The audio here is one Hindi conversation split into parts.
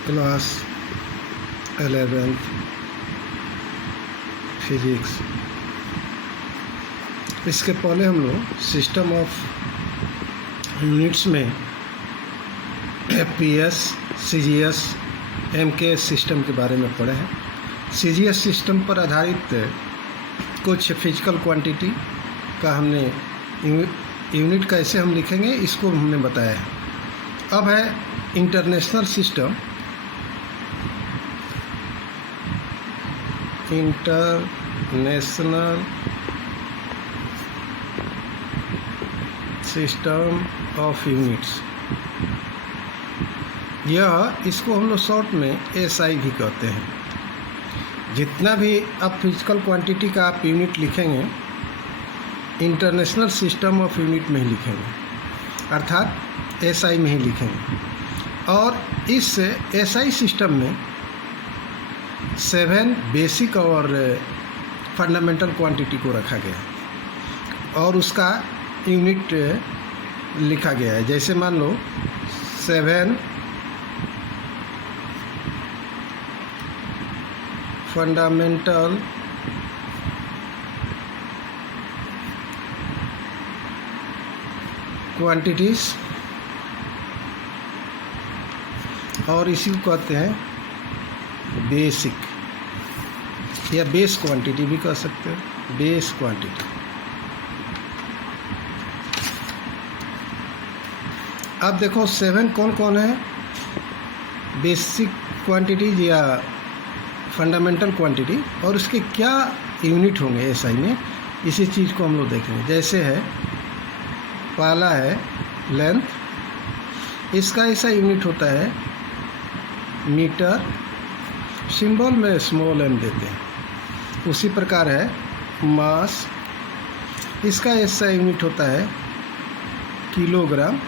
Class 11th physics. इसके पहले हम लोग सिस्टम ऑफ यूनिट्स में एफपीएस, सीजीएस, एमकेएस सिस्टम के बारे में पढ़े हैं। सीजीएस सिस्टम पर आधारित कुछ फिजिकल क्वांटिटी का हमने यूनिट कैसे हम लिखेंगे इसको हमने बताया है। अब है international system. International system of units, इसको हम लोग शॉर्ट में एसआई भी कहते हैं। जितना भी अब फिजिकल क्वांटिटी का आप यूनिट लिखेंगे इंटरनेशनल सिस्टम ऑफ यूनिट में ही लिखेंगे, अर्थात एसआई में ही लिखेंगे। और इस एसआई सिस्टम में 7 बेसिक और फंडामेंटल क्वांटिटी को रखा गया है और उसका यूनिट लिखा गया है। जैसे मान लो 7 फंडामेंटल क्वांटिटीज, और इसी को कहते हैं बेसिक या बेस क्वांटिटी भी कह सकते हैं, बेस क्वांटिटी। अब देखो 7 कौन कौन है, बेसिक क्वांटिटीज या फंडामेंटल क्वांटिटी, और उसके क्या यूनिट होंगे एसआई में, इसी चीज़ को हम लोग देखेंगे। जैसे है पहला है लेंथ, इसका ऐसा यूनिट होता है मीटर, सिंबल में स्मॉल m देते हैं। उसी प्रकार है मास, इसका ऐसा यूनिट होता है किलोग्राम,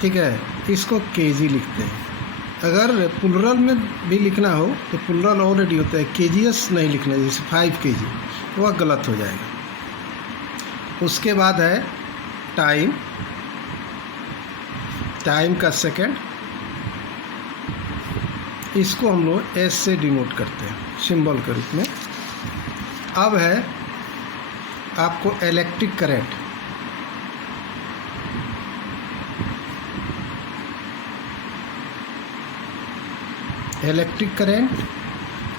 ठीक है, इसको केजी लिखते हैं। अगर प्लुरल में भी लिखना हो तो प्लुरल ऑलरेडी होता है, केजीएस नहीं लिखना, जैसे 5 केजी, तो वह गलत हो जाएगा। उसके बाद है टाइम, टाइम का सेकंड, इसको हम लोग एस से डिनोट करते हैं सिंबल के रूप में। अब है आपको इलेक्ट्रिक करंट, इलेक्ट्रिक करंट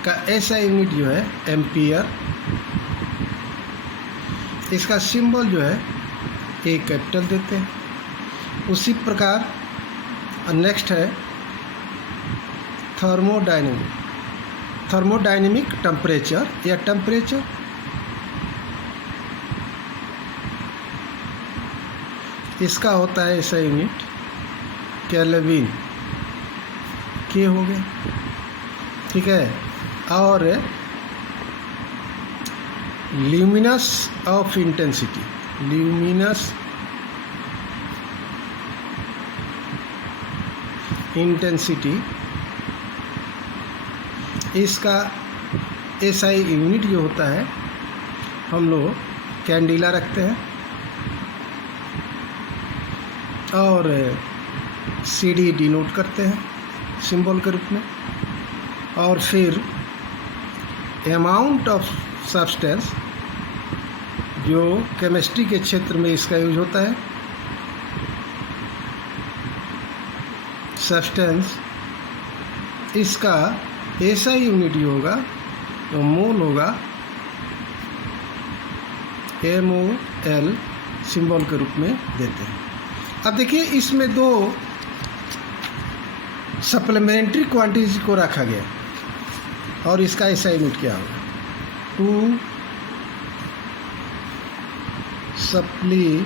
का ऐसा यूनिट जो है एम्पियर, इसका सिंबल जो है ए कैपिटल देते हैं। उसी प्रकार नेक्स्ट है थर्मोडायनेमिक, थर्मोडायनेमिक टेम्परेचर या टेम्परेचर, इसका होता है ऐसा यूनिट केल्विन, के हो गया, ठीक है। और luminous of intensity, luminous intensity, इसका एसआई यूनिट जो होता है हम लोग कैंडिला रखते हैं और सीडी डिनोट करते हैं सिंबल के रूप में। और फिर अमाउंट ऑफ सब्सटेंस, जो केमिस्ट्री के क्षेत्र में इसका यूज होता है, सब्सटेंस, इसका ऐसा यूनिट जो होगा तो मोल होगा, MOL सिंबल के रूप में देते हैं। अब देखिए इसमें 2 सप्लीमेंट्री क्वांटिटीज को रखा गया और इसका ऐसा यूनिट क्या होगा, 2 सप्लीमेंट्री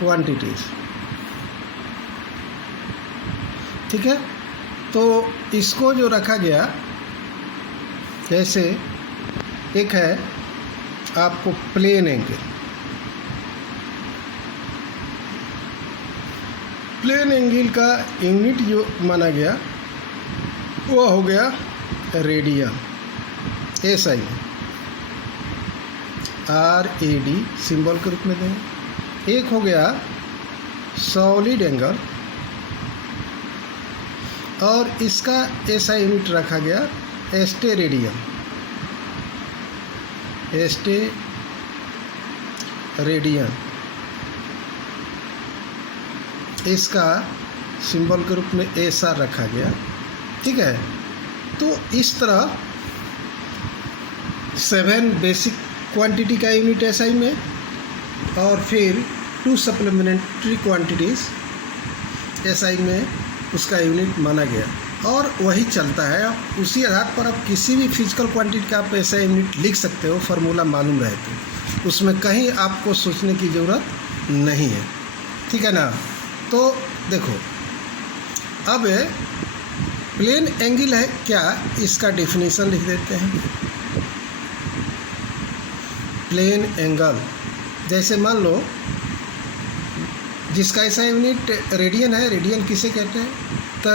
क्वांटिटीज, ठीक है। तो इसको जो रखा गया, जैसे एक है आपको प्लेन एंगल, प्लेन एंगल का यूनिट जो माना गया वो हो गया रेडियन, एसआई, RAD सिंबल के रूप में देंगे। एक हो गया सॉलिड एंगल और इसका ऐसा यूनिट रखा गया एस्टेरेडियन। एस्टेरेडियन इसका सिंबल के रूप में ऐसा रखा गया। ठीक है, तो इस तरह 7 बेसिक क्वांटिटी का यूनिट एसआई में और फिर 2 सप्लीमेंट्री क्वांटिटीज़ एसआई में उसका यूनिट माना गया और वही चलता है। अब उसी आधार पर आप किसी भी फिजिकल क्वांटिटी का आप ऐसा यूनिट लिख सकते हो, फार्मूला मालूम रहे तो उसमें कहीं आपको सोचने की ज़रूरत नहीं है। ठीक है ना। तो देखो अब प्लेन एंगल है क्या, इसका डेफिनेशन लिख देते हैं। प्लेन एंगल जैसे मान लो जिसका ऐसा यूनिट रेडियन है, रेडियन किसे कहते हैं, तो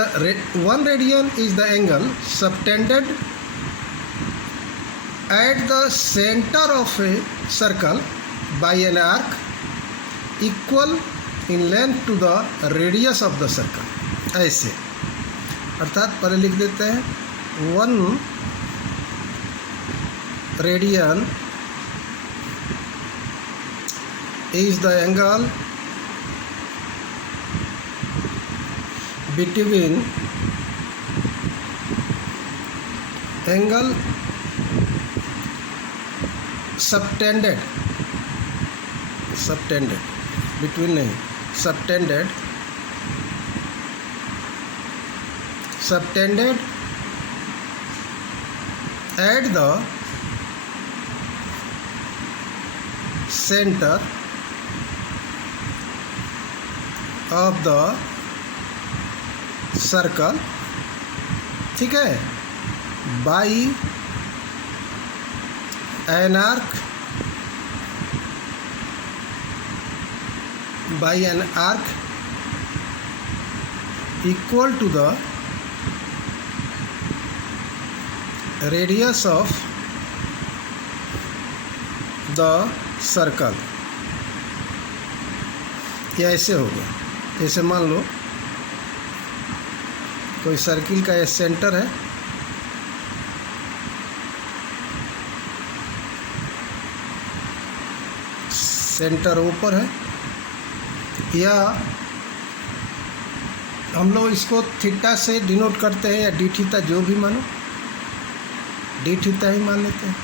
1 radian is the angle subtended at the centre of a circle by an arc equal in length to the radius of the circle. ऐसे अर्थात पहले लिख देते हैं 1 radian is the angle between angle subtended between नहीं subtended at the center of the circle। ठीक है, by an arc equal to the radius of the circle। या ऐसे हो गया, जैसे मान लो कोई सर्किल का ये सेंटर है, सेंटर ऊपर है, या हम लोग इसको थीटा से डिनोट करते हैं या डी थीटा, जो भी मानो डी थीटा ही मान लेते हैं।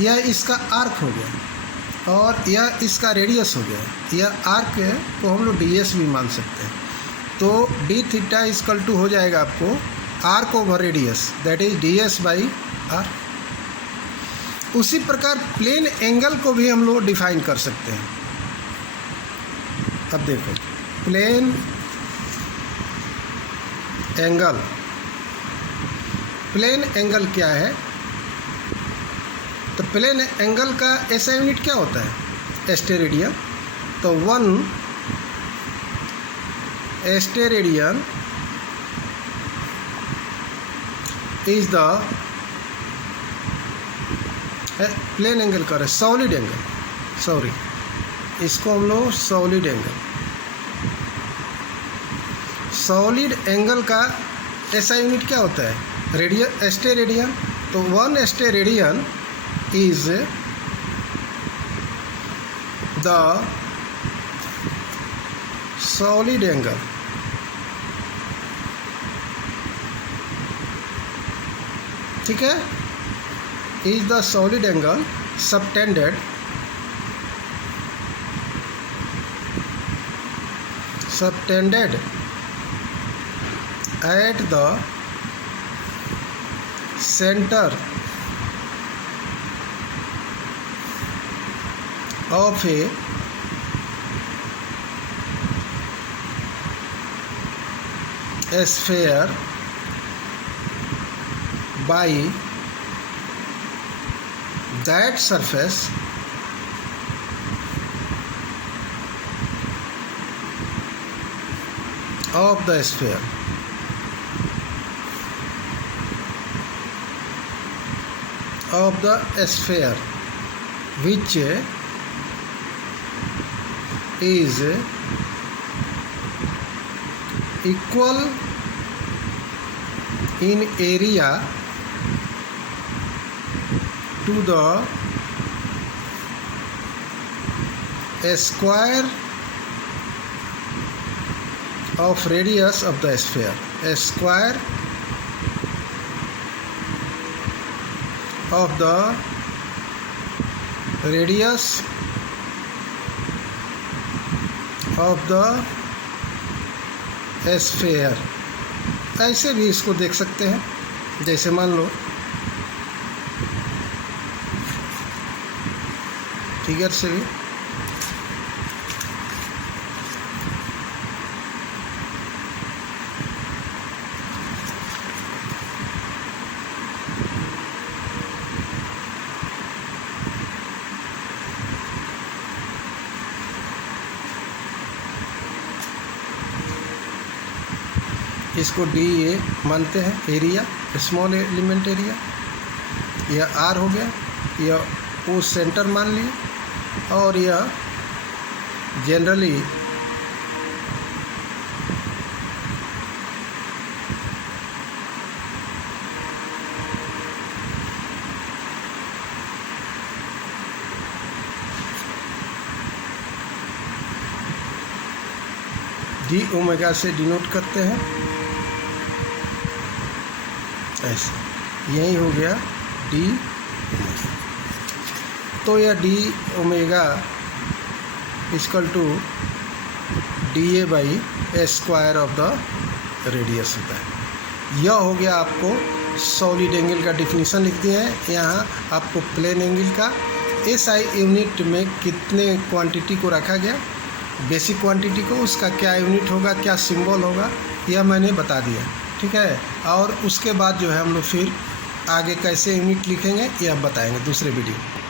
यह इसका आर्क हो गया और यह इसका रेडियस हो गया। यह आर्क है तो हम लोग डी एस भी मान सकते हैं। तो डी थीटा इक्वल टू हो जाएगा आपको arc over radius, that is D S by R. उसी प्रकार प्लेन एंगल को भी हम लोग डिफाइन कर सकते हैं। अब देखो प्लेन एंगल क्या है, तो प्लेन एंगल का ऐसा यूनिट क्या होता है, एस्टेरेडियन। तो 1 एस्टेरेडियन इज द प्लेन एंगल कर रहे, सॉलिड एंगल, सॉरी इसको हम लोग सॉलिड एंगल का ऐसा यूनिट क्या होता है, रेडियन, एस्टेरेडियन। तो 1 एस्टेरेडियन is the solid angle ठीक है, is the solid angle subtended at the center of a sphere by that surface of the sphere which is equal in area to the square of radius of the sphere. A square of the radius of the sphere. ऐसे भी इसको देख सकते हैं, जैसे मान लो फिगर से भी इसको डी ए मानते हैं, एरिया, स्मॉल एलिमेंट एरिया। यह आर हो गया, यह ओ सेंटर मान लिए, और यह जनरली डी ओमेगा से डिनोट करते हैं, ऐसे। यही हो गया डी। तो यह D omega equal to D A by square of the radius होता है। यह हो गया आपको सॉलिड एंगल का डिफिनीशन लिख दिया है। यहाँ आपको प्लेन एंगल का एसआई यूनिट में कितने क्वांटिटी को रखा गया, बेसिक क्वांटिटी को, उसका क्या यूनिट होगा, क्या सिंबल होगा, यह मैंने बता दिया, ठीक है। और उसके बाद जो है हम लोग फिर आगे कैसे यूनिट लिखेंगे यह बताएंगे दूसरे वीडियो।